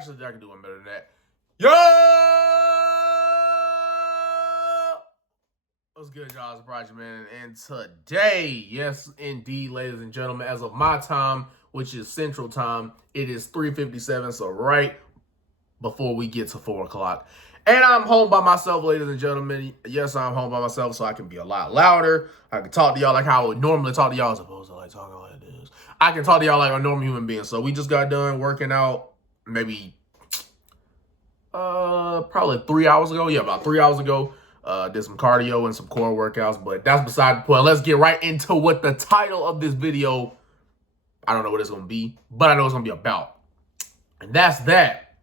Actually, I can do one better than that. Yo! What's good, y'all? It's Project Man. And today, yes, indeed, ladies and gentlemen, as of my time, which is Central Time, it is 3:57, so right before we get to 4 o'clock. And I'm home by myself, ladies and gentlemen. Yes, I'm home by myself, so I can be a lot louder. I can talk to y'all like how I would normally talk to y'all, as opposed to like talking like this. I can talk to y'all like a normal human being. So we just got done working out maybe probably 3 hours ago. Yeah, about 3 hours ago. Did some cardio and some core workouts, but that's beside the point. Let's get right into what the title of this video, I don't know what it's going to be, but I know it's going to be about. And that's that.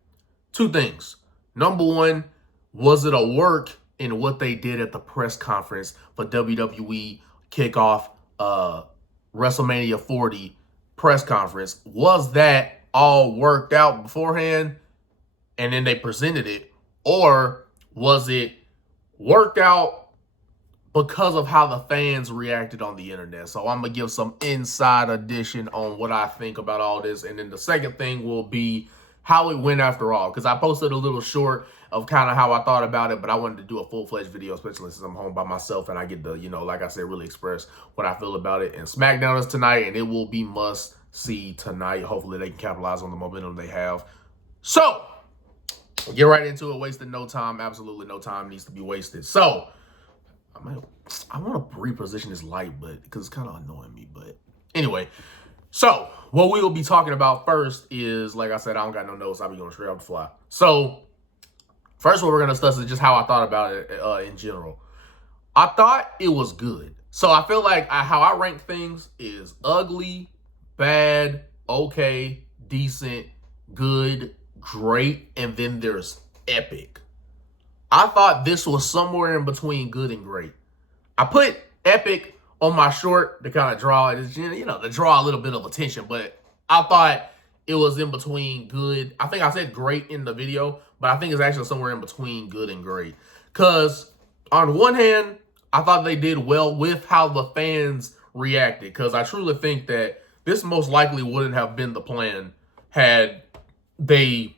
Two things. Number one, was it a work in what they did at the press conference for WWE kickoff WrestleMania 40 press conference? Was that all worked out beforehand and then they presented it? Or was it worked out because of how the fans reacted on the internet? So I'm going to give some inside edition on what I think about all this. And then the second thing will be how it went after all. Because I posted a little short of kind of how I thought about it, but I wanted to do a full-fledged video, especially since I'm home by myself and I get to, like I said, really express what I feel about it. And SmackDown is tonight, and it will be must-see tonight. Hopefully they can capitalize on the momentum they have. So, we'll get right into it. Wasting no time. Absolutely no time needs to be wasted. So, I want to reposition this light, but because it's kind of annoying me. But anyway, so what we will be talking about first is, like I said, I don't got no notes. I'll be going straight off the fly. So first, what we're going to discuss is just how I thought about it in general. I thought it was good. So I feel like how I rank things is ugly, bad, okay, decent, good, great, and then there's epic. I thought this was somewhere in between good and great. I put epic on my short to kind of draw it, to draw a little bit of attention, but I thought it was in between good. I think I said great in the video, but I think it's actually somewhere in between good and great. Because on one hand, I thought they did well with how the fans reacted, because I truly think that this most likely wouldn't have been the plan had they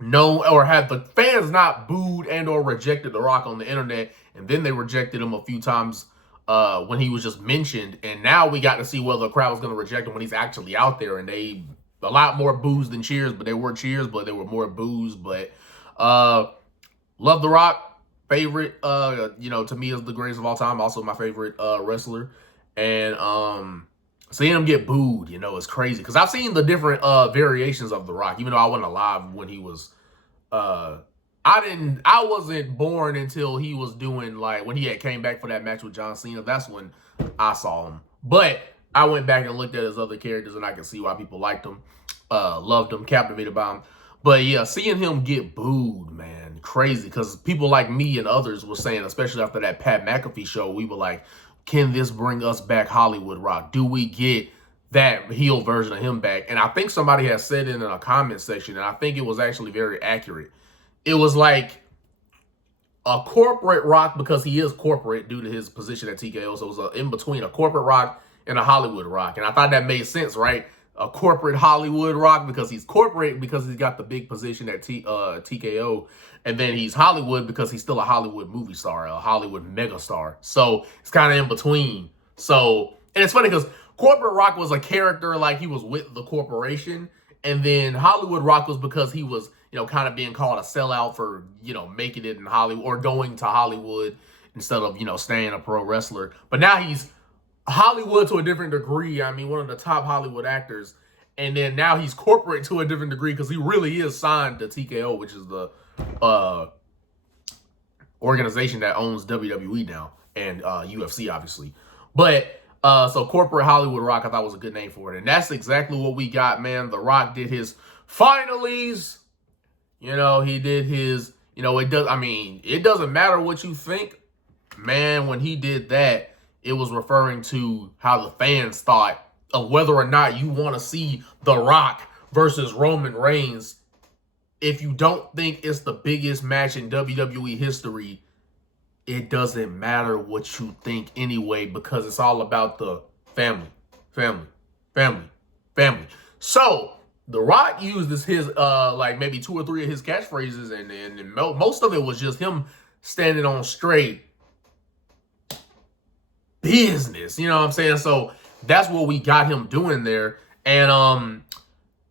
known, or had the fans not booed and or rejected The Rock on the internet, and then they rejected him a few times when he was just mentioned, and now we got to see whether the crowd was going to reject him when he's actually out there, and they a lot more boos than cheers, but there were cheers, but there were more boos. But love The Rock, favorite, to me is the greatest of all time, also my favorite wrestler, and seeing him get booed, is crazy. Because I've seen the different variations of The Rock, even though I wasn't alive when he was, I wasn't born until he was doing, like, when he had came back for that match with John Cena. That's when I saw him. But I went back and looked at his other characters, and I can see why people liked him, loved him, captivated by him. But yeah, seeing him get booed, man, crazy. Because people like me and others were saying, especially after that Pat McAfee show, we were like, can this bring us back Hollywood Rock? Do we get that heel version of him back? And I think somebody has said it in a comment section, and I think it was actually very accurate. It was like a corporate Rock, because he is corporate due to his position at TKO. So it was in between a corporate Rock and a Hollywood Rock. And I thought that made sense, right? A corporate Hollywood Rock because he's corporate, because he's got the big position at TKO. And then he's Hollywood because he's still a Hollywood movie star, a Hollywood megastar. So it's kind of in between. So, and it's funny because corporate Rock was a character, like he was with the corporation. And then Hollywood Rock was because he was, kind of being called a sellout for, making it in Hollywood or going to Hollywood instead of, staying a pro wrestler. But now he's Hollywood to a different degree. I mean, one of the top Hollywood actors. And then now he's corporate to a different degree because he really is signed to TKO, which is the organization that owns WWE now and UFC, obviously. But so corporate Hollywood Rock, I thought was a good name for it. And that's exactly what we got, man. The Rock did his finalies. He did his, it doesn't matter what you think, man. When he did that, it was referring to how the fans thought of whether or not you want to see The Rock versus Roman Reigns. If you don't think it's the biggest match in WWE history, it doesn't matter what you think anyway, because it's all about the family. So The Rock used his like maybe 2 or 3 of his catchphrases, and most of it was just him standing on straight business. You know what I'm saying? So that's what we got him doing there. And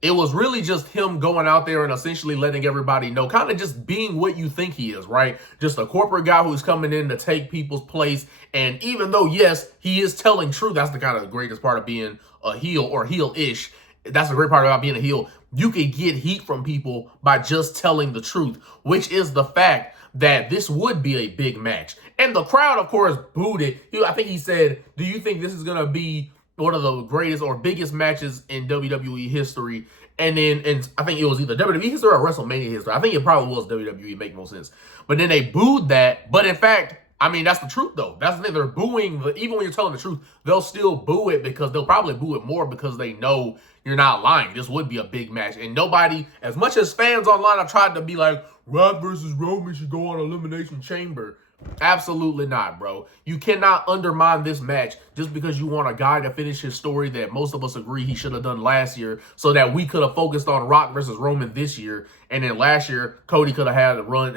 it was really just him going out there and essentially letting everybody know, kind of just being what you think he is, right? Just a corporate guy who's coming in to take people's place. And even though, yes, he is telling truth, that's the kind of the greatest part of being a heel or heel-ish. That's the great part about being a heel. You can get heat from people by just telling the truth, which is the fact that this would be a big match. And the crowd, of course, booed it. I think he said, do you think this is going to be one of the greatest or biggest matches in WWE history? And I think it was either WWE history or WrestleMania history. I think it probably was WWE, make more sense. But then they booed that. But in fact, I mean, that's the truth, though. That's the thing. They're booing. Even when you're telling the truth, they'll still boo it because they'll probably boo it more because they know you're not lying. This would be a big match. And nobody, as much as fans online have tried to be like, Rock versus Roman should go on Elimination Chamber. Absolutely not, bro. You cannot undermine this match just because you want a guy to finish his story that most of us agree he should have done last year so that we could have focused on Rock versus Roman this year. And then last year, Cody could have had a run,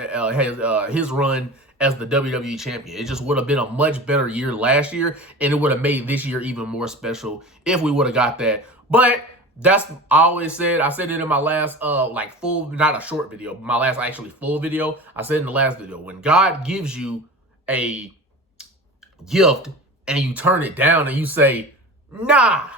his run as the WWE champion. It just would have been a much better year last year, and it would have made this year even more special if we would have got that. But that's, I said it in my last like full, not a short video, but my last actually full video. I said in the last video, when God gives you a gift and you turn it down and you say, nah,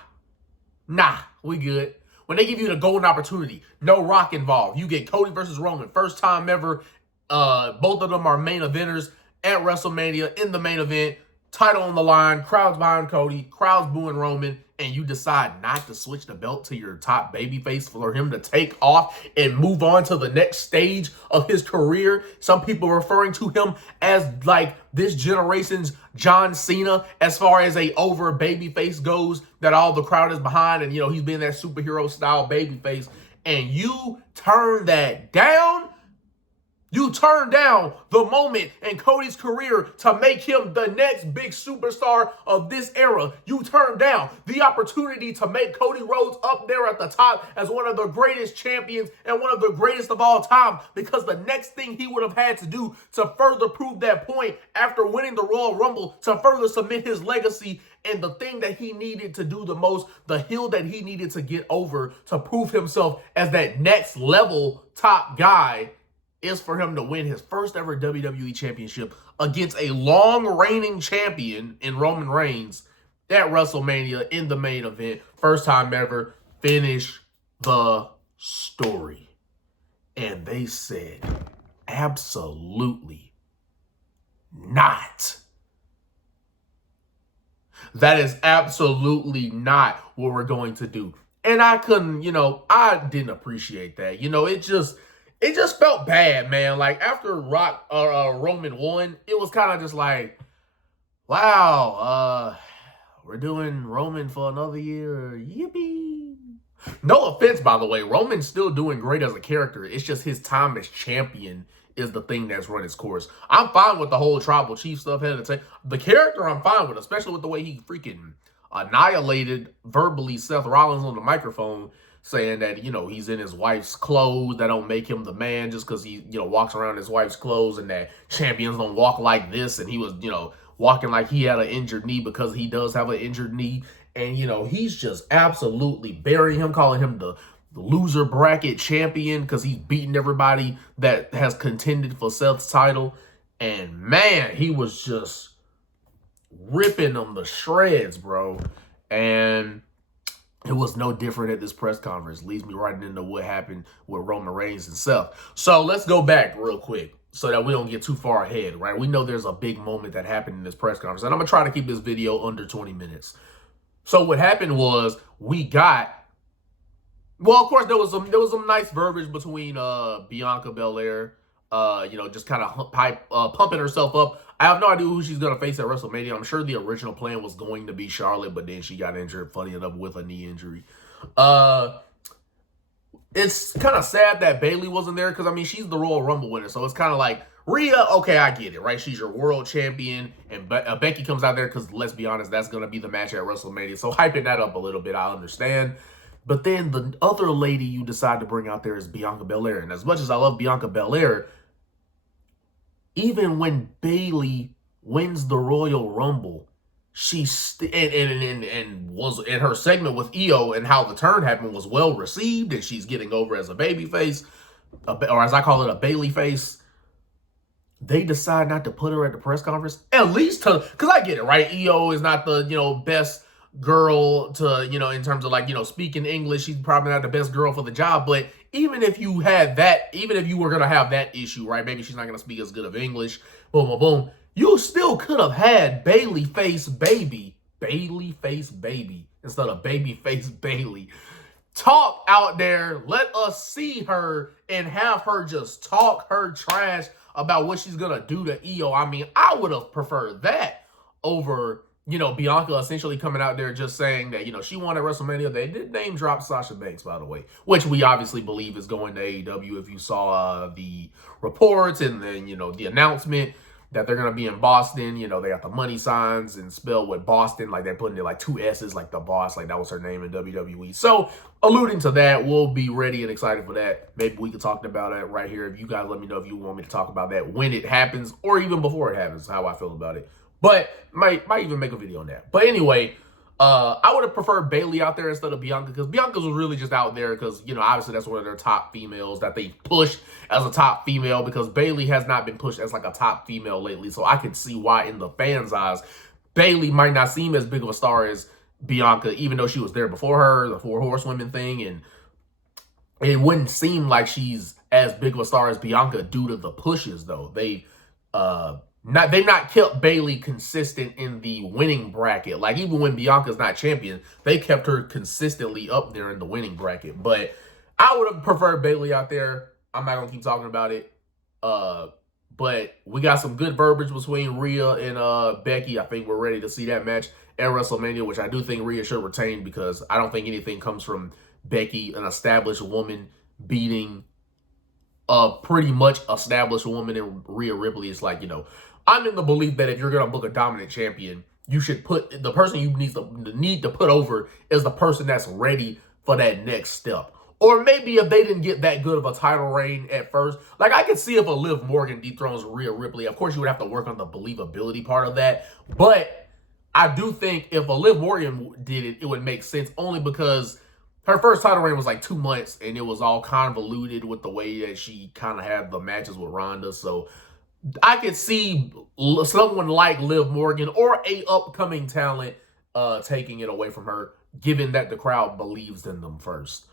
we good. When they give you the golden opportunity, no Rock involved, you get Cody versus Roman, first time ever. Both of them are main eventers at WrestleMania in the main event, title on the line, crowds behind Cody, crowds booing Roman, and you decide not to switch the belt to your top babyface for him to take off and move on to the next stage of his career. Some people referring to him as like this generation's John Cena as far as a over babyface goes, that all the crowd is behind, and you know, he's been that superhero style babyface, and you turn that down. You turn down the moment in Cody's career to make him the next big superstar of this era. You turn down the opportunity to make Cody Rhodes up there at the top as one of the greatest champions and one of the greatest of all time, because the next thing he would have had to do to further prove that point after winning the Royal Rumble, to further cement his legacy, and the thing that he needed to do the most, the hill that he needed to get over to prove himself as that next level top guy, is for him to win his first ever WWE championship against a long reigning champion in Roman Reigns at WrestleMania in the main event. First time ever. Finish the story. And they said, absolutely not. That is absolutely not what we're going to do. And I couldn't, I didn't appreciate that. It just felt bad, man. Like, after Roman won, it was kind of just like, wow, we're doing Roman for another year. Yippee. No offense, by the way. Roman's still doing great as a character. It's just his time as champion is the thing that's run its course. I'm fine with the whole Tribal Chief stuff. The character I'm fine with, especially with the way he freaking annihilated verbally Seth Rollins on the microphone, saying that, he's in his wife's clothes. That don't make him the man just because he, walks around in his wife's clothes, and that champions don't walk like this. And he was, walking like he had an injured knee because he does have an injured knee. And, he's just absolutely burying him, calling him the loser bracket champion because he's beaten everybody that has contended for Seth's title. And, man, he was just ripping them to shreds, bro. And it was no different at this press conference. Leads me right into what happened with Roman Reigns and Seth. So let's go back real quick so that we don't get too far ahead, right? We know there's a big moment that happened in this press conference, and I'm going to try to keep this video under 20 minutes. So what happened was of course, there was some nice verbiage between Bianca Belair, just kind of pumping herself up. I have no idea who she's going to face at WrestleMania. I'm sure the original plan was going to be Charlotte, but then she got injured, funny enough, with a knee injury. It's kind of sad that Bayley wasn't there because, she's the Royal Rumble winner. So it's kind of like, Rhea, okay, I get it, right? She's your world champion. And Becky comes out there because, let's be honest, that's going to be the match at WrestleMania. So hyping that up a little bit, I understand. But then the other lady you decide to bring out there is Bianca Belair. And as much as I love Bianca Belair, even when Bayley wins the Royal Rumble, and was in her segment with Io and how the turn happened was well received, and she's getting over as a baby face, or as I call it, a Bayley face. They decide not to put her at the press conference, at least because I get it, right? Io is not the, best girl to, in terms of speaking English. She's probably not the best girl for the job, but even if you had that, even if you were going to have that issue, right? Maybe she's not going to speak as good of English, boom, boom, boom. You still could have had Bayley face baby instead of baby face Bayley. Talk out there, let us see her and have her just talk her trash about what she's going to do to Io. I mean, I would have preferred that over, Bianca essentially coming out there just saying that, she won at WrestleMania. They did name drop Sasha Banks, by the way, which we obviously believe is going to AEW. If you saw the reports and then, the announcement that they're going to be in Boston, they got the money signs and spelled with Boston, like they're putting it like 2 S's, like the boss, like that was her name in WWE. So alluding to that, we'll be ready and excited for that. Maybe we could talk about it right here. If you guys let me know if you want me to talk about that when it happens or even before it happens, how I feel about it. But might even make a video on that. But anyway, I would have preferred Bayley out there instead of Bianca, because Bianca was really just out there because, obviously that's one of their top females that they pushed as a top female, because Bayley has not been pushed as like a top female lately. So I could see why in the fans' eyes, Bayley might not seem as big of a star as Bianca, even though she was there before her, the 4 horsewomen thing. And it wouldn't seem like she's as big of a star as Bianca due to the pushes, though. They've not kept Bayley consistent in the winning bracket. Like, even when Bianca's not champion, they kept her consistently up there in the winning bracket. But I would have preferred Bayley out there. I'm not going to keep talking about it. But we got some good verbiage between Rhea and Becky. I think we're ready to see that match at WrestleMania, which I do think Rhea should retain, because I don't think anything comes from Becky, an established woman, beating a pretty much established woman in Rhea Ripley. It's like, I'm in the belief that if you're going to book a dominant champion, you should put the person you need to put over is the person that's ready for that next step. Or maybe if they didn't get that good of a title reign at first, like I could see if a Liv Morgan dethrones Rhea Ripley. Of course, you would have to work on the believability part of that. But I do think if a Liv Morgan did it, it would make sense, only because her first title reign was like 2 months and it was all convoluted with the way that she kind of had the matches with Ronda. So I could see someone like Liv Morgan or a upcoming talent taking it away from her, given that the crowd believes in them first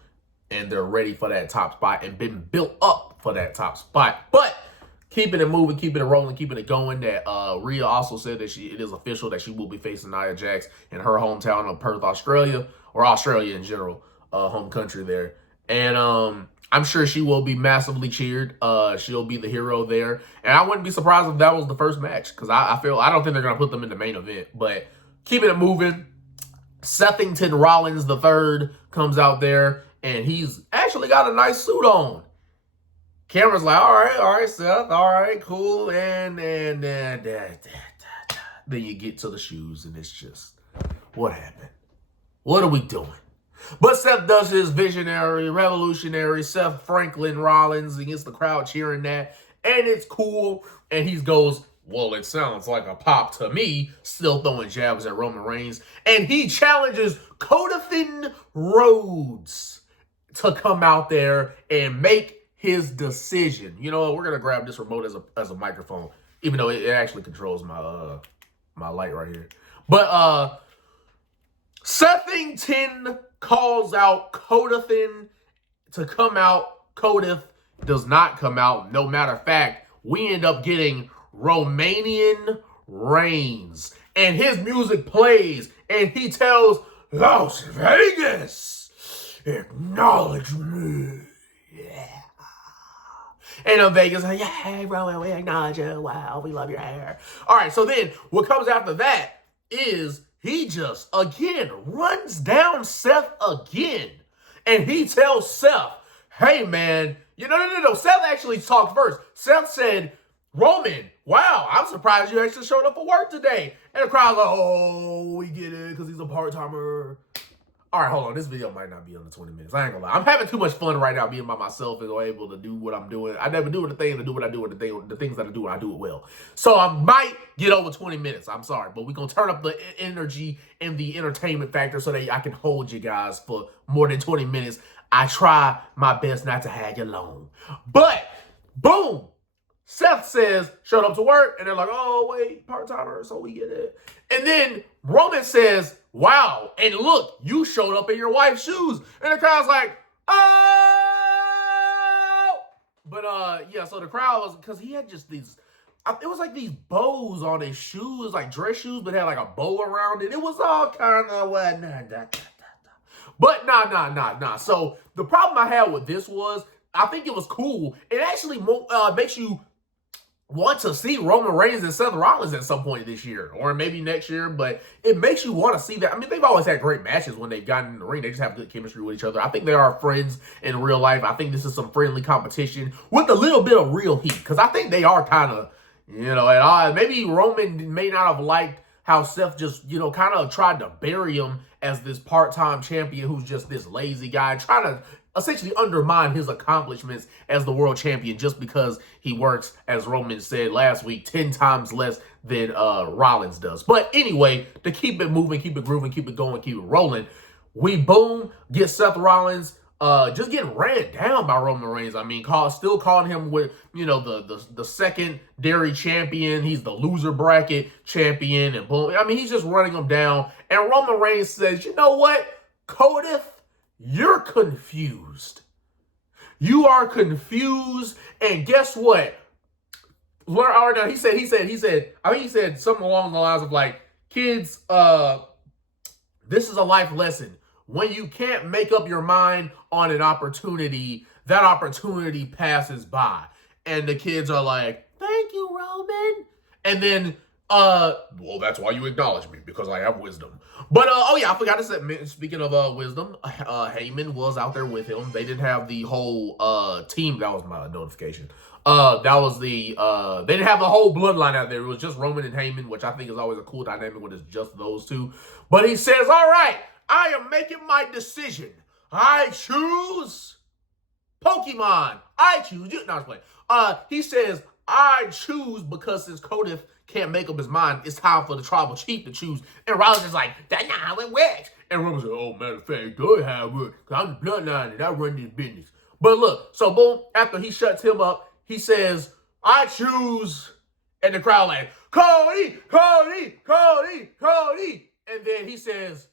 and they're ready for that top spot and been built up for that top spot. But keeping it moving, keeping it rolling, keeping it going, that Rhea also said that it is official that she will be facing Nia Jax in her hometown of Perth, Australia, or Australia in general, home country there. And I'm sure she will be massively cheered. She'll be the hero there. And I wouldn't be surprised if that was the first match, because I don't think they're going to put them in the main event. But keeping it moving, Sethington Rollins III comes out there, and he's actually got a nice suit on. Camera's like, all right, Seth, all right, cool. And then you get to the shoes, and it's just, what happened? What are we doing? But Seth does his visionary, revolutionary Seth Franklin Rollins. He gets the crowd cheering that, and it's cool. And he goes, well, it sounds like a pop to me, still throwing jabs at Roman Reigns. And he challenges Codafin Rhodes to come out there and make his decision. You know what? We're going to grab this remote as a microphone, even though it actually controls my light right here. But Sethington calls out Codafin to come out. Codaf does not come out. No matter of fact, we end up getting Romanian Reigns. And his music plays, and he tells Las Vegas, acknowledge me. Yeah. And Vegas, like, yeah, Roman, we acknowledge you. Wow, we love your hair. All right, so then what comes after that is he just, again, runs down Seth again. And he tells Seth, hey, man, no. Seth actually talked first. Seth said, Roman, wow, I'm surprised you actually showed up for work today. And the crowd's like, oh, we get it, because he's a part-timer. All right, hold on. This video might not be under 20 minutes. I ain't gonna lie. I'm having too much fun right now being by myself and able to do what I'm doing. I never do the thing to do what I do with the things that I do, and I do it well. So I might get over 20 minutes. I'm sorry, but we're gonna turn up the energy and the entertainment factor so that I can hold you guys for more than 20 minutes. I try my best not to hag you long. But, boom! Seth says, showed up to work, and they're like, oh, wait, part-timer, so we get it. And then Roman says, wow, and look, you showed up in your wife's shoes. And the crowd's like, oh! But, yeah, so the crowd was, because he had just these, it was like these bows on his shoes, like dress shoes, but had like a bow around it. It was all kind of what, But nah. So the problem I had with this was, I think it was cool. It actually makes you want to see Roman Reigns and Seth Rollins at some point this year, or maybe next year, but it makes you want to see that. I mean, they've always had great matches when they've gotten in the ring. They just have good chemistry with each other. I think they are friends in real life. I think this is some friendly competition with a little bit of real heat, because I think they are kind of, at odds. Maybe Roman may not have liked how Seth just, kind of tried to bury him as this part-time champion who's just this lazy guy, trying to essentially undermine his accomplishments as the world champion just because he works, as Roman said last week, 10 times less than Rollins does. But anyway, to keep it moving, keep it grooving, keep it going, keep it rolling, we boom, get Seth Rollins just getting ran down by Roman Reigns. I mean, still calling him with, the secondary champion. He's the loser bracket champion, and boom. I mean, he's just running him down. And Roman Reigns says, you know what, Codith? You're confused. You are confused, and guess what? He said, I think he said something along the lines of like, kids, this is a life lesson. When you can't make up your mind on an opportunity, that opportunity passes by. And the kids are like, thank you, Roman. And then, well, that's why you acknowledge me, because I have wisdom. But, oh yeah, I forgot to say, speaking of wisdom, Heyman was out there with him. They didn't have the whole team. That was my notification. They didn't have the whole bloodline out there. It was just Roman and Heyman, which I think is always a cool dynamic when it's just those two. But he says, all right, I am making my decision. I choose Pokemon. I choose you. No, I was playing. He says, I choose, because since Codith can't make up his mind, it's time for the tribal chief to choose. And Rollins is like, that's not how it works. And Roman said, oh, matter of fact, do how it works, because I'm the bloodline and I run this business. But look, so boom, after he shuts him up, he says, I choose. And the crowd like, Cody. And then he says,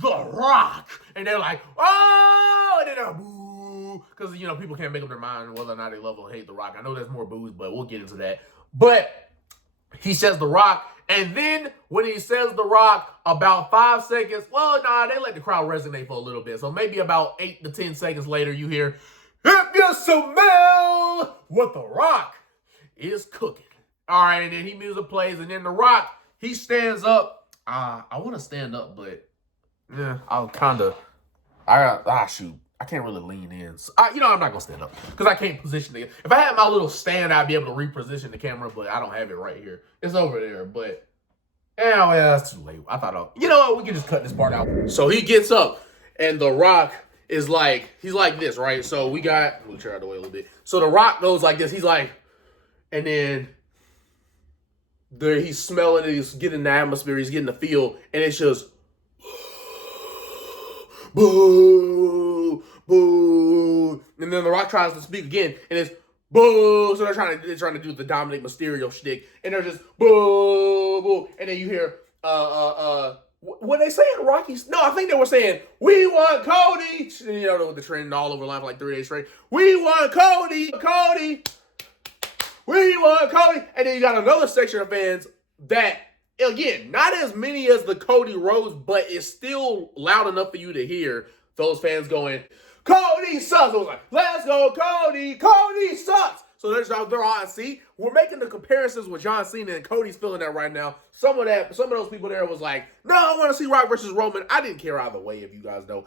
The Rock. And they're like, oh, and then they're boo. Because, people can't make up their mind whether or not they love or hate The Rock. I know there's more boos, but we'll get into that. But he says The Rock, and then when he says The Rock, about 5 seconds, they let the crowd resonate for a little bit. So maybe about 8 to 10 seconds later, you hear, if you smell what The Rock is cooking. All right, and then music plays, and then The Rock, he stands up. I want to stand up, but yeah, shoot. I can't really lean in. So, I'm not going to stand up because I can't position it. If I had my little stand, I'd be able to reposition the camera, but I don't have it right here. It's over there, but that's too late. I thought, you know what? We can just cut this part out. So he gets up, and The Rock is like, he's like this, right? So we got, we'll try out the way a little bit. So The Rock goes like this. He's like, and then he's smelling it. He's getting the atmosphere. He's getting the feel, and it's just, boo, boo. And then The Rock tries to speak again, and it's boo. So they're trying to do the Dominic Mysterio shtick, and they're just boo, boo. And then you hear what they saying, Rockies? No, I think they were saying, we want Cody. With the trend all over line for like 3 days straight. We want Cody. We want Cody. And then you got another section of fans that, again, not as many as the Cody Rhodes, but it's still loud enough for you to hear those fans going, Cody sucks. It was like, let's go, Cody. Cody sucks. So they're on. See, we're making the comparisons with John Cena, and Cody's feeling that right now. Some of those people there was like, no, I want to see Rock versus Roman. I didn't care either way, if you guys know.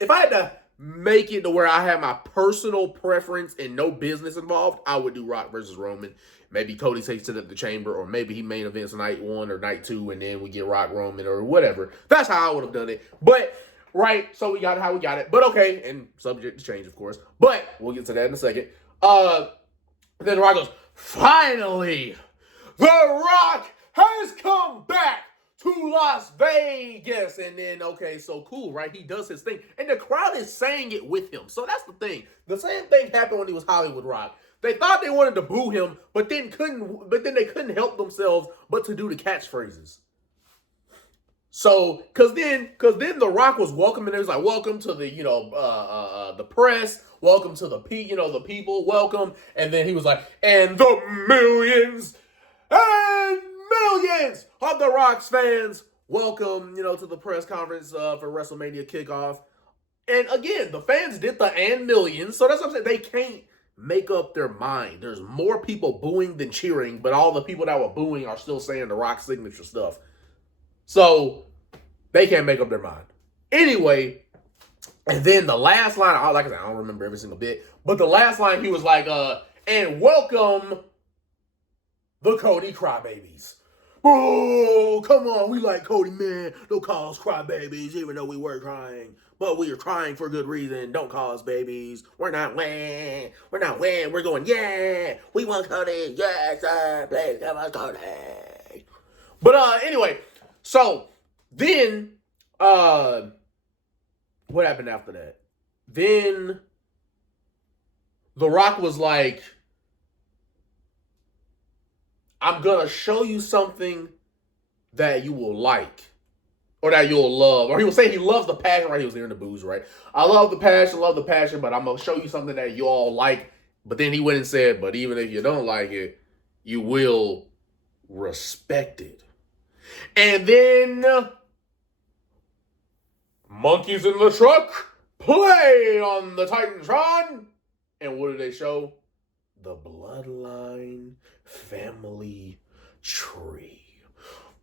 If I had to make it to where I have my personal preference and no business involved, I would do Rock versus Roman. Maybe Cody takes it at the Chamber, or maybe he main events night 1 or night 2, and then we get Rock Roman or whatever. That's how I would have done it. But, right, so we got it how we got it. But okay, and subject to change, of course. But we'll get to that in a second. Then Rock goes, finally, The Rock has come back to Las Vegas. And then, okay, so cool, right? He does his thing. And the crowd is saying it with him. So that's the thing. The same thing happened when he was Hollywood Rock. They thought they wanted to boo him, but then they couldn't help themselves but to do the catchphrases. So, cause then The Rock was welcoming. It was like, welcome to the, the press, welcome to the the people, welcome. And then he was like, and the millions and millions of The Rock's fans, welcome, to the press conference for WrestleMania kickoff. And again, the fans did the and millions, so that's what I'm saying. They can't make up their mind. There's more people booing than cheering, but all the people that were booing are still saying The Rock signature stuff. So they can't make up their mind. Anyway, and then the last line, like I said, I don't remember every single bit, but the last line, he was like, and welcome the Cody Crybabies. Oh, come on, we like Cody, man. Don't call us crybabies, even though we were crying. But we are crying for good reason. Don't call us babies. We're not win. We're not win. We're going, yeah. We want Cody. Yes, sir. Please give us Cody. But anyway, so then what happened after that? Then The Rock was like, I'm going to show you something that you will like or that you'll love. Or he was saying he loves the passion, right? He was hearing the booze, right? I love the passion, but I'm going to show you something that you all like. But then he went and said, but even if you don't like it, you will respect it. And then Monkeys in the Truck play on the Titantron. And what did they show? The Bloodline Family Tree.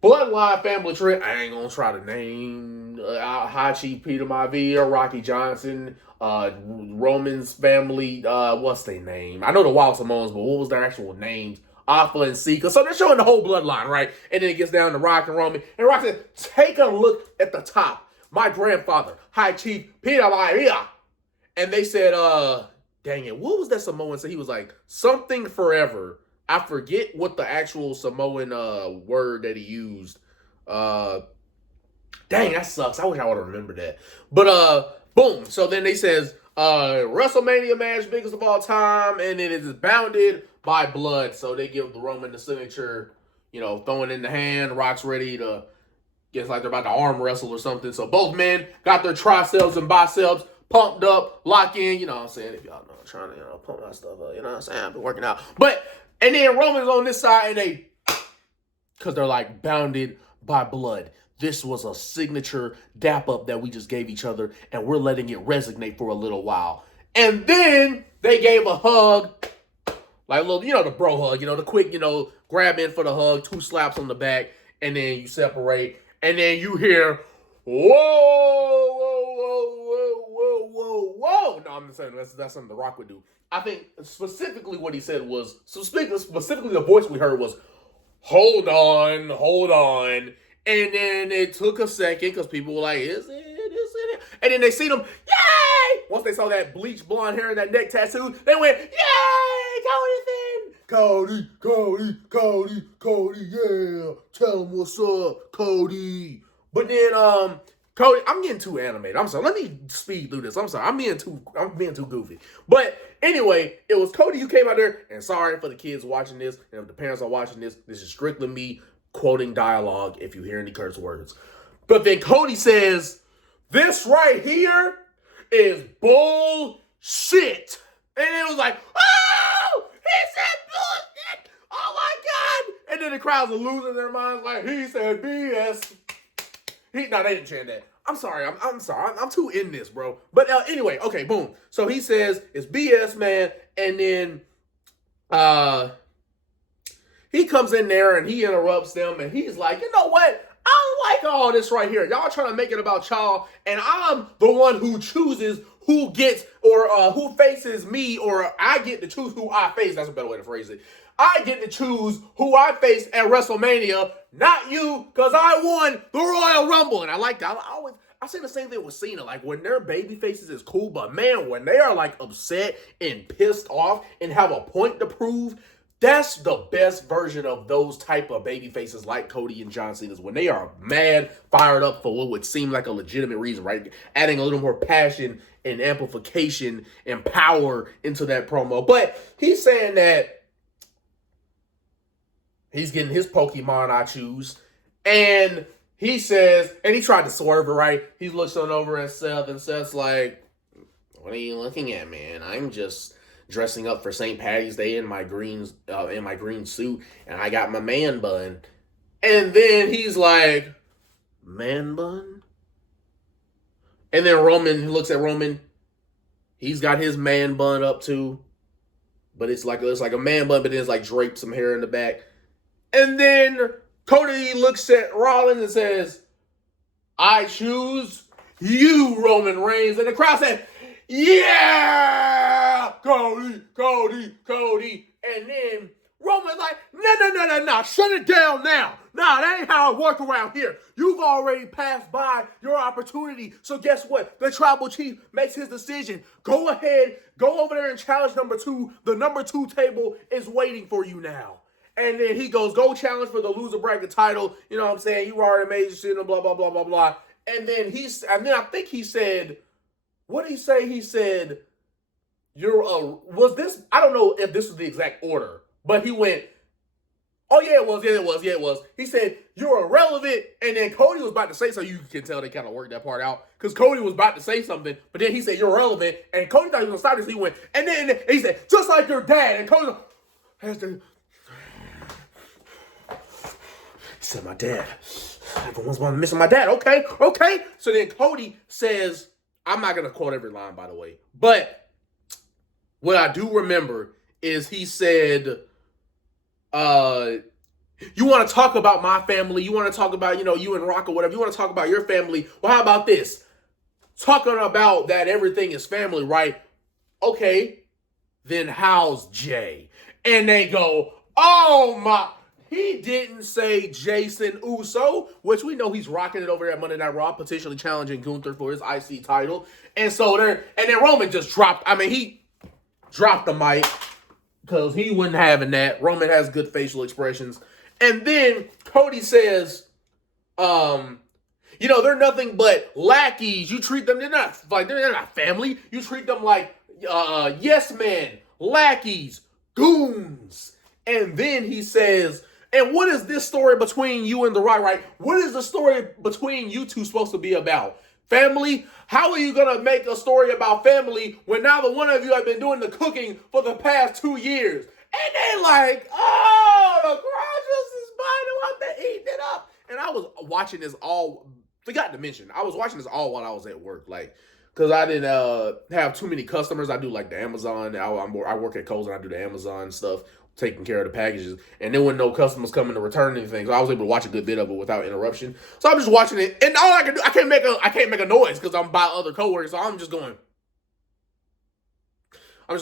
Bloodline Family Tree. I ain't gonna try to name High Chief Peter Maivia, Rocky Johnson, Roman's family. What's their name? I know the Wild Samoans, but what was their actual names? Alpha and Sika. So they're showing the whole bloodline, right? And then it gets down to Rock and Roman. And Rock said, take a look at the top. My grandfather, High Chief Peter Maivia. And they said, dang it, what was that Samoan say? He was like, something forever. I forget what the actual Samoan word that he used. Dang, that sucks. I wish I would have remembered that. But boom. So then they says, WrestleMania match, biggest of all time, and then it is bounded by blood. So they give the Roman the signature, throwing in the hand. Rock's ready to, guess like they're about to arm wrestle or something. So both men got their triceps and biceps pumped up, lock in, what I'm saying? If y'all know, I'm trying to, pump my stuff up, what I'm saying? I've been working out. But, and then Roman's on this side, and because they're like bounded by blood. This was a signature dap up that we just gave each other, and we're letting it resonate for a little while. And then they gave a hug, like a little, the bro hug, the quick, grab in for the hug, 2 slaps on the back, and then you separate, and then you hear, whoa, whoa, whoa, whoa, whoa, whoa. No, I'm just saying that's something The Rock would do. I think specifically what he said was, specifically the voice we heard was, hold on. And then it took a second because people were like, is it? And then they seen him, yay! Once they saw that bleached blonde hair and that neck tattoo, they went, yay! Cody, yeah. Tell him what's up, Cody. But then, Cody, I'm getting too animated. I'm sorry. Let me speed through this. I'm sorry. I'm being too goofy. But anyway, it was Cody who came out there, and sorry for the kids watching this, and if the parents are watching this, this is strictly me quoting dialogue if you hear any curse words. But then Cody says, this right here is bullshit. And it was like, oh, he said bullshit. Oh my God. And then the crowds are losing their minds like, he said BS. No, they didn't chant that. I'm sorry. I'm sorry. I'm too in this, bro. But anyway, okay, boom. So he says it's BS, man. And then he comes in there and he interrupts them. And he's like, you know what? I don't like all this right here. Y'all trying to make it about y'all. And I'm the one who chooses who gets or who faces me, or I get to choose who I face. That's a better way to phrase it. I get to choose who I face at WrestleMania, not you, because I won the Royal Rumble. And I like that. I say the same thing with Cena. Like, when their baby faces is cool, but man, when they are like upset and pissed off and have a point to prove, that's the best version of those type of baby faces like Cody and John Cena's, when they are mad, fired up for what would seem like a legitimate reason, right? Adding a little more passion and amplification and power into that promo. But he's saying that he's getting his Pokemon I choose. And he says, and he tried to swerve it, right? He looks on over at Seth, and Seth's like, what are you looking at, man? I'm just dressing up for St. Patty's Day in my green suit, and I got my man bun. And then he's like, man bun? And then Roman looks at Roman. He's got his man bun up too. But it's like a man bun, but then it's like draped some hair in the back. And then Cody looks at Rollins and says, I choose you, Roman Reigns. And the crowd said, yeah, Cody, Cody, Cody. And then Roman's like, no, shut it down now. Nah, that ain't how it works around here. You've already passed by your opportunity. So guess what? The tribal chief makes his decision. Go ahead, go over there and challenge number 2. The number 2 table is waiting for you now. And then he goes, go challenge for the loser bracket title. You know what I'm saying? You already made your shit and blah, blah, blah, blah, blah. And then I think he said, what did he say? He said, I don't know if this was the exact order, but he went, oh, yeah, it was. He said, you're irrelevant. And then Cody was about to say something. You can tell they kind of worked that part out, because Cody was about to say something, but then he said, you're irrelevant. And Cody thought he was going to stop this. He went, and then he said, just like your dad. And Cody he said, my dad. Everyone's missing my dad. Okay. So then Cody says, I'm not going to quote every line, by the way, but what I do remember is he said, you want to talk about my family? You want to talk about, you and Rock or whatever? You want to talk about your family? Well, how about this? Talking about that everything is family, right? Okay, then how's Jay? And they go, oh my... He didn't say Jason Uso, which we know he's rocking it over there at Monday Night Raw, potentially challenging Gunther for his IC title. And then Roman just dropped, he dropped the mic because he wasn't having that. Roman has good facial expressions. And then Cody says, they're nothing but lackeys. You treat them, they're not family. You treat them like yes men, lackeys, goons. And then he says, and what is this story between you and The Rock, right? What is the story between you two supposed to be about? Family? How are you going to make a story about family when neither one of you have been doing the cooking for the past 2 years? And they like, oh, the crowd just is buying up, they're eating it up. And I was watching this all, forgot to mention, I was watching this all while I was at work, because I didn't have too many customers. I do like the Amazon. I work at Kohl's and I do the Amazon stuff, taking care of the packages, and there were no customers coming to return anything, so I was able to watch a good bit of it without interruption. So I'm just watching it, and all I can do, I can't make a noise because I'm by other coworkers, so I'm just like,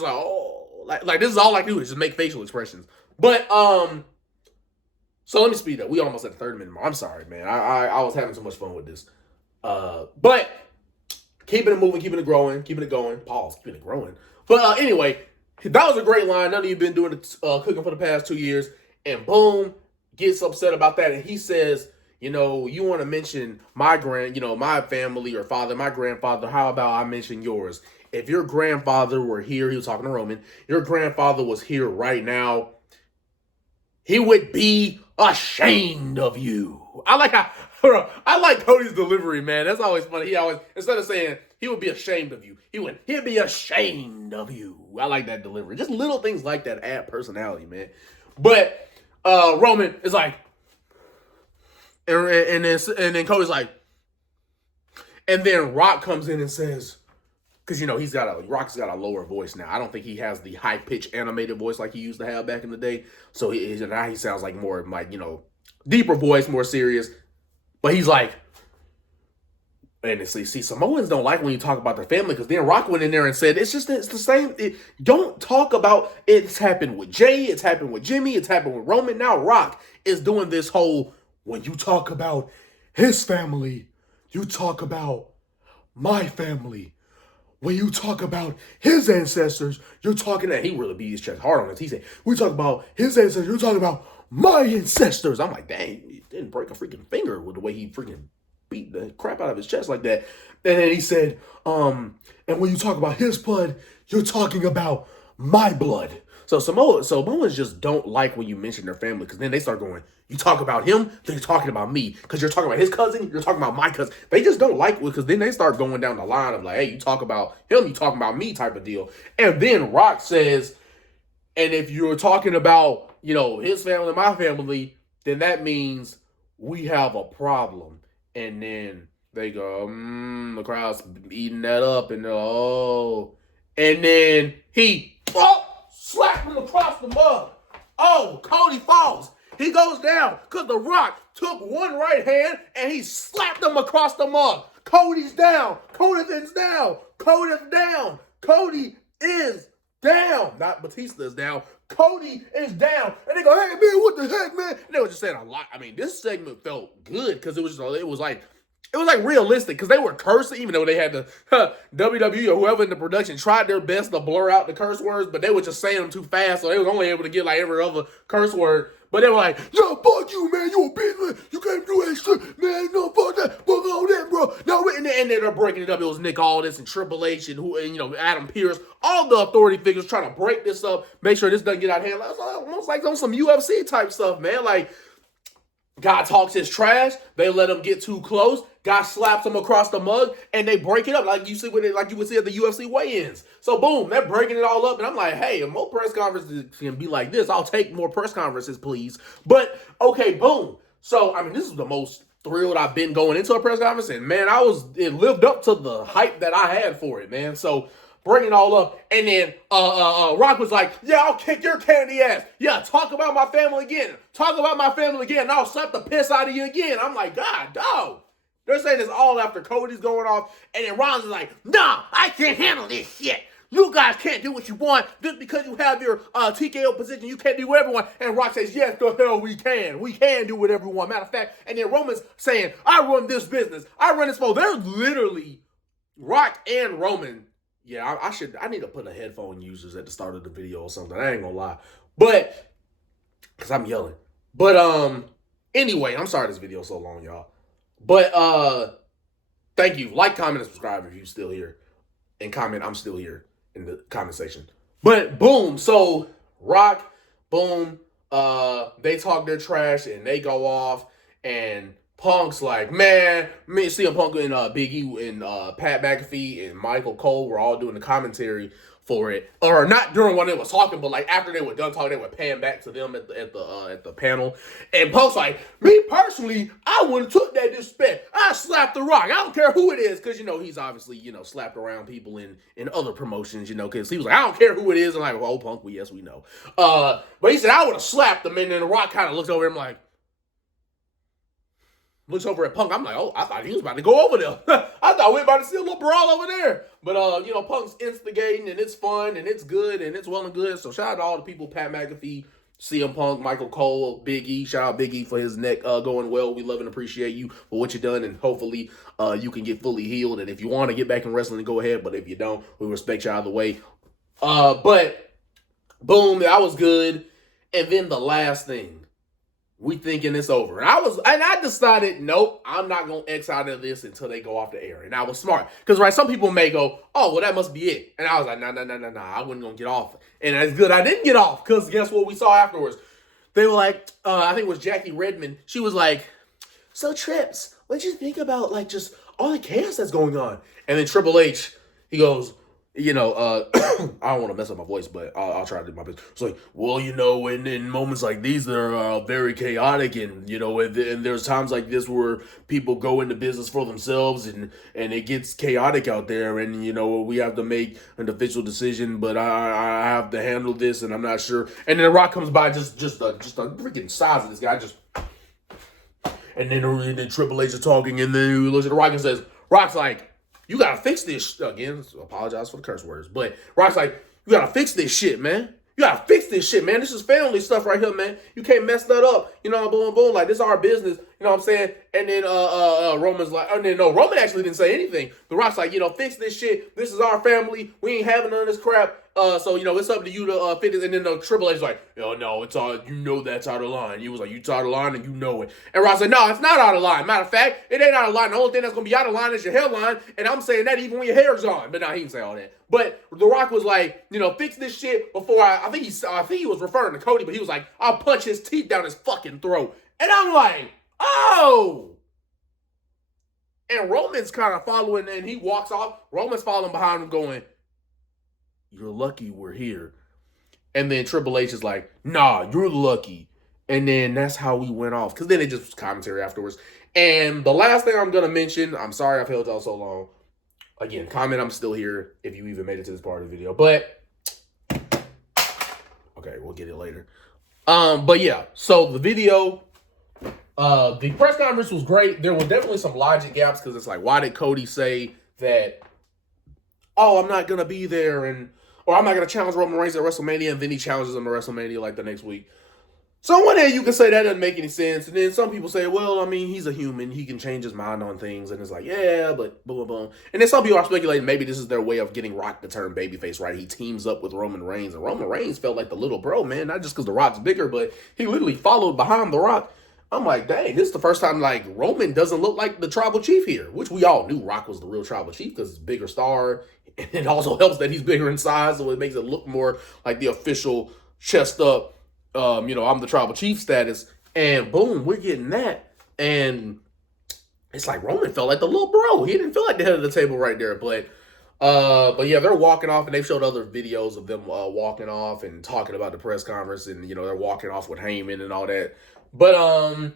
oh, like this is all I can do is just make facial expressions. But so let me speed up. We almost at the 30-minute mark. I'm sorry, man. I was having so much fun with this. But keeping it moving, keeping it growing, keeping it going. Pause, keeping it growing. But anyway. That was a great line. None of you been doing cooking for the past 2 years. And boom, gets upset about that. And he says, you want to mention my family or father, my grandfather. How about I mention yours? If your grandfather were here, he was talking to Roman, your grandfather was here right now, he would be ashamed of you. I like Cody's delivery, man. That's always funny. He always, instead of saying he would be ashamed of you, he'd be ashamed of you. I like that delivery. Just little things like that add personality, man. But Roman is like, and then Cody's like, and then Rock comes in and says, because Rock's got a lower voice now. I don't think he has the high pitched animated voice like he used to have back in the day. So now he sounds like more like deeper voice, more serious. But he's like, And see, Samoans don't like when you talk about their family, because then Rock went in there and said, it's the same. Don't talk about, it's happened with Jay, it's happened with Jimmy, it's happened with Roman. Now Rock is doing this whole, when you talk about his family, you talk about my family. When you talk about his ancestors, you're talking that he really beat his chest hard on this. He said, we talk about his ancestors, you're talking about my ancestors. I'm like, dang, he didn't break a freaking finger with the way he freaking beat the crap out of his chest like that. And then he said, and when you talk about his blood, you're talking about my blood. So Samoans just don't like when you mention their family, because then they start going, you talk about him, then you're talking about me. Because you're talking about his cousin, you're talking about my cousin. They just don't like it, because then they start going down the line of like, hey, you talk about him, you talking about me type of deal. And then Rock says, and if you're talking about, his family, my family, then that means we have a problem. And then they go, the crowd's eating that up, and they're like, oh. And then he slapped him across the mug. Oh, Cody falls. He goes down because The Rock took one right hand and he slapped him across the mug. Cody's down. Cody's down. Cody's down. Cody is down. Not Batista is down. Cody is down. And they go, hey, man, what the heck, man? And they were just saying a lot. I mean, this segment felt good because it was like realistic, because they were cursing, even though they had the WWE or whoever in the production tried their best to blur out the curse words, but they were just saying them too fast, so they was only able to get like every other curse word. But they were like, yo, fuck you, man, you a bitch, man, you can't do that shit, man, no, fuck that, fuck all that, bro. No, and then they're breaking it up. It was Nick Aldis and Triple H and Adam Pearce, all the authority figures trying to break this up, make sure this doesn't get out of hand. It was almost like on some UFC type stuff, man. Like, guy talks his trash, they let him get too close, guy slaps him across the mug, and they break it up like you would see at the UFC weigh-ins. So boom, they're breaking it all up, and I'm like, hey, if more press conferences can be like this, I'll take more press conferences, please. But okay, boom. So I mean, this is the most thrilled I've been going into a press conference, and man, it lived up to the hype that I had for it, man. So bring it all up, and then Rock was like, yeah, I'll kick your candy ass. Yeah, talk about my family again. Talk about my family again, and I'll slap the piss out of you again. I'm like, God, dog. They're saying this all after Cody's going off, and then Ron's is like, nah, I can't handle this shit. You guys can't do what you want. Just because you have your TKO position, you can't do whatever you want. And Rock says, yes, the hell we can. We can do whatever we want. Matter of fact, and then Roman's saying, I run this business. I run this phone. They're literally, Rock and Roman. Yeah, I need to put a headphone users at the start of the video or something. I ain't gonna lie. But, because I'm yelling. But, anyway, I'm sorry this video is so long, y'all. But, thank you. Like, comment, and subscribe if you're still here. And comment, I'm still here in the comment section. But, boom. So, Rock, boom. They talk their trash and they go off. And Punk's like, man, me, CM Punk and Big E and Pat McAfee and Michael Cole were all doing the commentary for it, or not during when they was talking, but like after they were done talking, they would pan back to them at the panel. And Punk's like, me personally, I wouldn't have took that disrespect. I slapped The Rock. I don't care who it is, because he's obviously slapped around people in other promotions, because he was like, I don't care who it is. And I'm like, oh, Punk, yes, we know. But he said I would have slapped him, and then The Rock kind of looks over him like. Looks over at Punk. I'm like, oh, I thought he was about to go over there. I thought we were about to see a little brawl over there. But, Punk's instigating, and it's fun, and it's good, and it's well and good. So shout out to all the people, Pat McAfee, CM Punk, Michael Cole, Big E. Shout out Big E for his neck going well. We love and appreciate you for what you've done, and hopefully you can get fully healed. And if you want to get back in wrestling, go ahead. But if you don't, we respect you either way. But, boom, that was good. And then the last thing. We thinking it's over. And I decided, nope, I'm not going to X out of this until they go off the air. And I was smart. Because, right, some people may go, oh, well, that must be it. And I was like, no, I wasn't going to get off. And it's good I didn't get off, because guess what we saw afterwards? They were like, I think it was Jackie Redmond. She was like, so Trips, what'd you think about, like, just all the chaos that's going on? And then Triple H, he goes, I don't want to mess up my voice, but I'll try to do my best. It's like, well, in moments like these, they're very chaotic, and, and there's times like this where people go into business for themselves, and it gets chaotic out there, and, we have to make an official decision, but I have to handle this, and I'm not sure. And then Rock comes by, just the freaking size of this guy, and then Triple H is talking, and then he looks at the Rock and says, Rock's like, you gotta fix this. Again, apologize for the curse words. But Rock's like, you gotta fix this shit, man. You gotta fix this shit, man. This is family stuff right here, man. You can't mess that up. You know, boom, boom. Like, this is our business. You know what I'm saying? And then Roman's like, and then no, Roman actually didn't say anything. The Rock's like, you know, fix this shit. This is our family. We ain't having none of this crap. So, you know, it's up to you to fix it. And then the Triple H's like, oh, no, it's all, you know that's out of line. He was like, you out of line and you know it. And Rock said, no, it's not out of line. Matter of fact, it ain't out of line. The only thing that's going to be out of line is your hairline. And I'm saying that even when your hair's on. But no, he didn't say all that. But The Rock was like, you know, fix this shit before I think he was referring to Cody, but he was like, I'll punch his teeth down his fucking throat. And I'm like, oh. And Roman's kind of following, and he walks off. Roman's following behind him going, you're lucky we're here. And then Triple H is like, nah, you're lucky. And then that's how we went off. Because then it just was commentary afterwards. And the last thing I'm going to mention, I'm sorry I've held y'all so long. Again, comment I'm still here if you even made it to this part of the video. But, okay, we'll get it later. But yeah, so the video, the press conference was great. There were definitely some logic gaps because it's like, why did Cody say that, oh, I'm not going to be there or I'm not going to challenge Roman Reigns at WrestleMania, and then he challenges him at WrestleMania like the next week. So on one hand, you can say that doesn't make any sense. And then some people say, well, I mean, he's a human. He can change his mind on things. And it's like, yeah, but boom, boom, boom. And then some people are speculating maybe this is their way of getting Rock to turn babyface, right? He teams up with Roman Reigns. And Roman Reigns felt like the little bro, man. Not just because The Rock's bigger, but he literally followed behind The Rock. I'm like, dang, this is the first time, like, Roman doesn't look like the tribal chief here. Which we all knew Rock was the real tribal chief because he's a bigger star. And it also helps that he's bigger in size, so it makes it look more like the official chest up, you know, I'm the tribal chief status, and boom, we're getting that. And it's like Roman felt like the little bro. He didn't feel like the head of the table right there. But yeah, they're walking off, and they've showed other videos of them walking off and talking about the press conference, and you know, they're walking off with Heyman and all that. But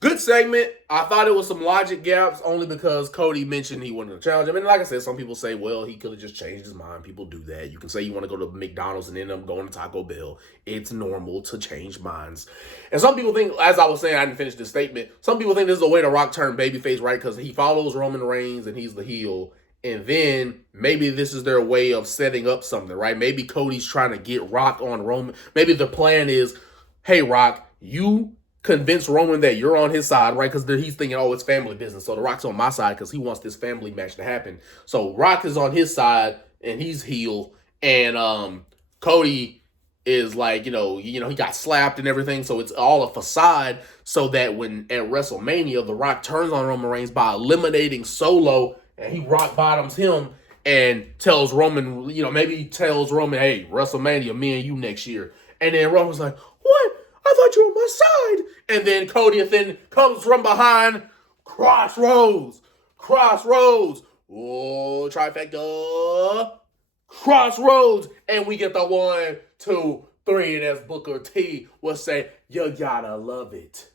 good segment. I thought it was some logic gaps only because Cody mentioned he wanted to challenge him. And like I said, some people say, well, he could have just changed his mind. People do that. You can say you want to go to McDonald's and end up going to Taco Bell. It's normal to change minds. And some people think, as I was saying, I didn't finish this statement. Some people think this is a way to Rock turn babyface, right? Because he follows Roman Reigns and he's the heel. And then maybe this is their way of setting up something, right? Maybe Cody's trying to get Rock on Roman. Maybe the plan is, hey, Rock, you convince Roman that you're on his side, right? Because he's thinking, oh, it's family business. So The Rock's on my side because he wants this family match to happen. So Rock is on his side and he's heel. And Cody is like, you know, he got slapped and everything. So it's all a facade so that when at WrestleMania, The Rock turns on Roman Reigns by eliminating Solo and he rock bottoms him and tells Roman, you know, maybe he tells Roman, hey, WrestleMania, me and you next year. And then Roman's like, what? I thought you were on my side. And then Cody then comes from behind. Crossroads. Oh, trifecta. Crossroads. And we get the 1, 2, 3. And as Booker T will say, you gotta love it.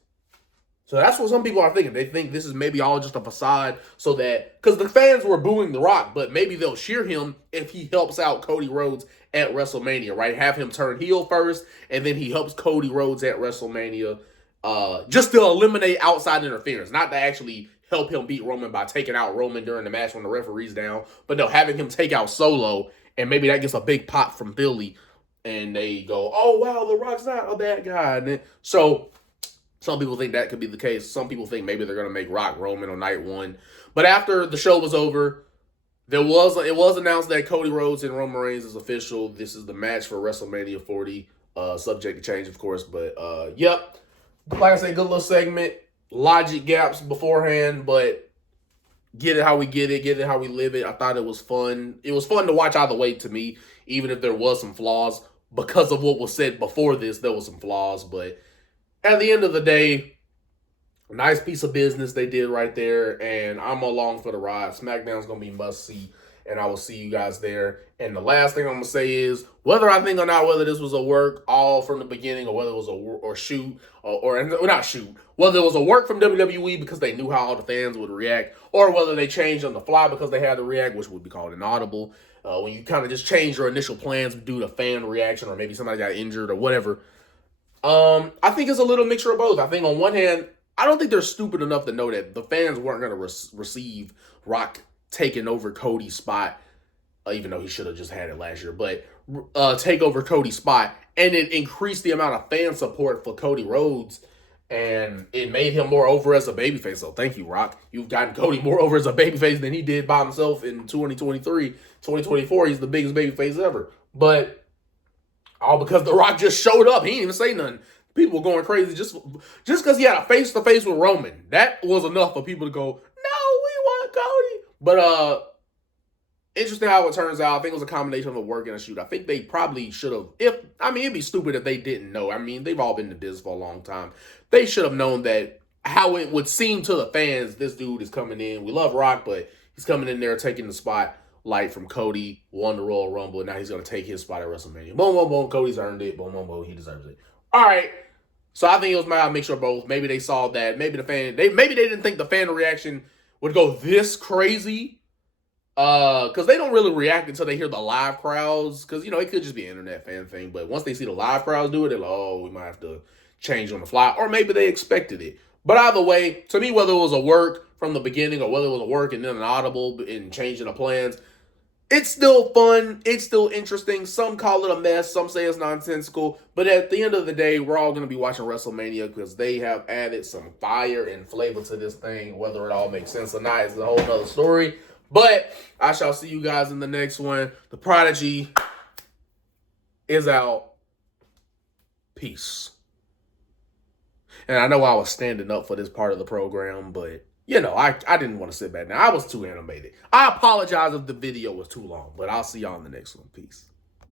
So that's what some people are thinking. They think this is maybe all just a facade so that, because the fans were booing The Rock, but maybe they'll cheer him if he helps out Cody Rhodes at WrestleMania, right? Have him turn heel first, and then he helps Cody Rhodes at WrestleMania just to eliminate outside interference, not to actually help him beat Roman by taking out Roman during the match when the referee's down, but no, having him take out Solo, and maybe that gets a big pop from Philly, and they go, oh, wow, The Rock's not a bad guy. And then, so some people think that could be the case. Some people think maybe they're going to make Rock Roman on night 1. But after the show was over, it was announced that Cody Rhodes and Roman Reigns is official. This is the match for WrestleMania 40. Subject to change, of course. But, yep. Like I said, good little segment. Logic gaps beforehand, but get it how we get it how we live it. I thought it was fun. It was fun to watch either way to me, even if there was some flaws. Because of what was said before this, there was some flaws, but at the end of the day, nice piece of business they did right there, and I'm along for the ride. SmackDown's going to be must-see, and I will see you guys there. And the last thing I'm going to say is, whether I think or not whether this was a work all from the beginning or whether it was a shoot, or not shoot, whether it was a work from WWE because they knew how all the fans would react, or whether they changed on the fly because they had to react, which would be called inaudible, when you kind of just change your initial plans due to fan reaction or maybe somebody got injured or whatever. I think it's a little mixture of both. I think on one hand, I don't think they're stupid enough to know that the fans weren't going to receive Rock taking over Cody's spot, even though he should have just had it last year, but take over Cody's spot. And it increased the amount of fan support for Cody Rhodes, and it made him more over as a babyface. So thank you, Rock. You've gotten Cody more over as a babyface than he did by himself in 2023. 2024, he's the biggest babyface ever. But all because The Rock just showed up. He didn't even say nothing. People were going crazy just because he had a face-to-face with Roman. That was enough for people to go, no, we want Cody. But interesting how it turns out. I think it was a combination of a work and a shoot. I think they probably should have, it'd be stupid if they didn't know. I mean, they've all been in this for a long time. They should have known that how it would seem to the fans, this dude is coming in. We love Rock, but he's coming in there taking the spotlight from Cody, won the Royal Rumble, and now he's going to take his spot at WrestleMania. Boom, boom, boom. Cody's earned it. Boom, boom, boom. He deserves it. All right. So I think it was my mixture of both. Maybe they saw that. Maybe maybe they didn't think the fan reaction would go this crazy. Because they don't really react until they hear the live crowds. Because, it could just be an internet fan thing. But once they see the live crowds do it, they're like, oh, we might have to change on the fly. Or maybe they expected it. But either way, to me, whether it was a work from the beginning or whether it was a work and then an audible and changing the plans, it's still fun. It's still interesting. Some call it a mess. Some say it's nonsensical. But at the end of the day, we're all going to be watching WrestleMania because they have added some fire and flavor to this thing. Whether it all makes sense or not is a whole nother story. But I shall see you guys in the next one. The Prodigy is out. Peace. And I know I was standing up for this part of the program, but, I didn't want to sit back now. I was too animated. I apologize if the video was too long, but I'll see y'all in the next one. Peace.